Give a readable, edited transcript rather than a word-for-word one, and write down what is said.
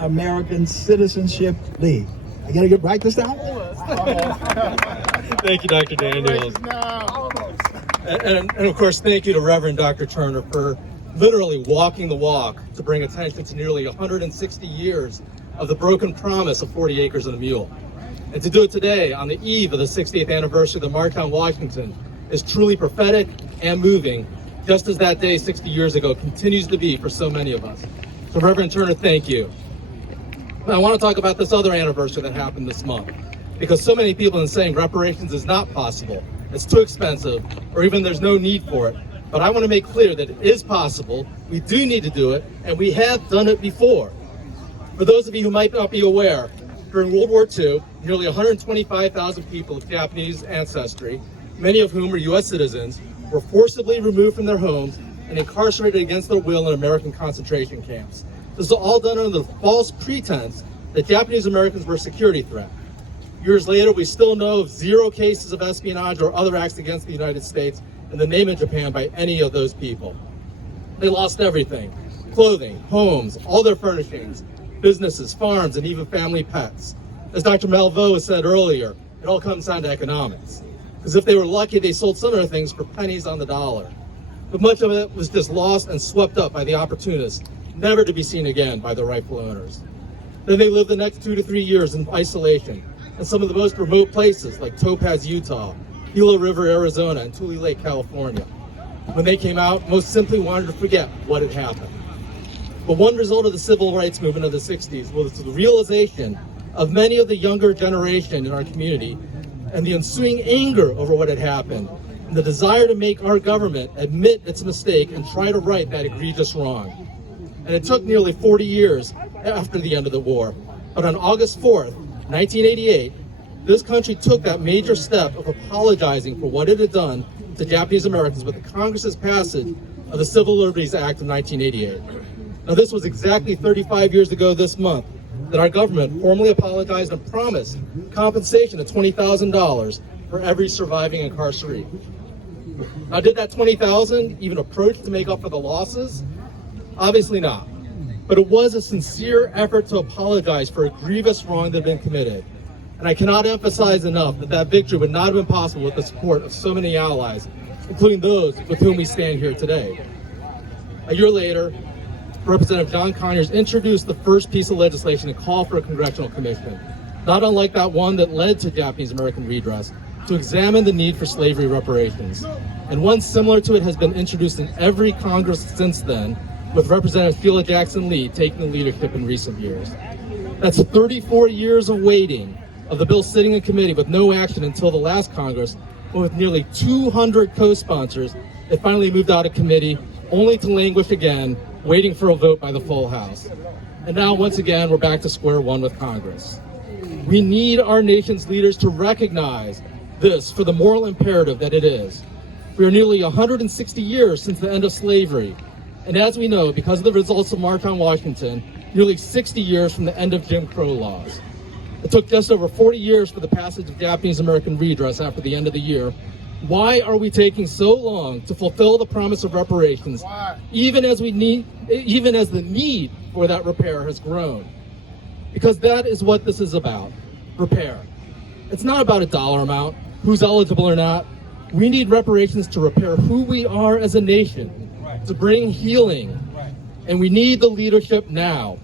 American Citizenship League. I gotta get write this down. Thank you, Dr. Daniels. And of course, thank you to Reverend Dr. Turner for literally walking the walk to bring attention to nearly 160 years of the broken promise of 40 acres and a mule. And to do it today, on the eve of the 60th anniversary of the March on Washington, is truly prophetic and moving, just as that day 60 years ago continues to be for so many of us. So Reverend Turner, thank you. Now, I want to talk about this other anniversary that happened this month, because so many people are saying reparations is not possible, it's too expensive, or even there's no need for it. But I want to make clear that it is possible, we do need to do it, and we have done it before. For those of you who might not be aware, during World War II, nearly 125,000 people of Japanese ancestry, many of whom were U.S. citizens, were forcibly removed from their homes and incarcerated against their will in American concentration camps. This was all done under the false pretense that Japanese Americans were a security threat. Years later, we still know of 0 cases of espionage or other acts against the United States in the name of Japan by any of those people. They lost everything: clothing, homes, all their furnishings, businesses, farms, and even family pets. As Dr. Malveaux said earlier, it all comes down to economics. Because if they were lucky, they sold some of their things for pennies on the dollar. But much of it was just lost and swept up by the opportunists, never to be seen again by the rightful owners. Then they lived the next 2 to 3 years in isolation in some of the most remote places like Topaz, Utah, Gila River, Arizona, and Tule Lake, California. When they came out, most simply wanted to forget what had happened. But one result of the civil rights movement of the 60s was the realization of many of the younger generation in our community and the ensuing anger over what had happened, and the desire to make our government admit its mistake and try to right that egregious wrong. And it took nearly 40 years after the end of the war. But on August 4th, 1988, this country took that major step of apologizing for what it had done to Japanese Americans with the Congress's passage of the Civil Liberties Act of 1988. Now, this was exactly 35 years ago this month that our government formally apologized and promised compensation of $20,000 for every surviving incarceree. Now, did that $20,000 even approach to make up for the losses? Obviously not. But it was a sincere effort to apologize for a grievous wrong that had been committed. And I cannot emphasize enough that that victory would not have been possible with the support of so many allies, including those with whom we stand here today. A year later, Representative John Conyers introduced the first piece of legislation to call for a congressional commission, not unlike that one that led to Japanese American redress, to examine the need for slavery reparations. And one similar to it has been introduced in every Congress since then, with Representative Sheila Jackson Lee taking the leadership in recent years. That's 34 years of waiting of the bill sitting in committee with no action until the last Congress, but with nearly 200 co-sponsors, it finally moved out of committee, only to languish again, waiting for a vote by the full House. And now, once again, we're back to square one with Congress. We need our nation's leaders to recognize this for the moral imperative that it is. We are nearly 160 years since the end of slavery, and as we know, because of the results of March on Washington, nearly 60 years from the end of Jim Crow laws. It took just over 40 years for the passage of Japanese American redress after the end of the year. Why are we taking so long to fulfill the promise of reparations, even as the need for that repair has grown? Because that is what this is about, repair. It's not about a dollar amount, who's eligible or not. We need reparations to repair who we are as a nation, to bring healing, and we need the leadership now.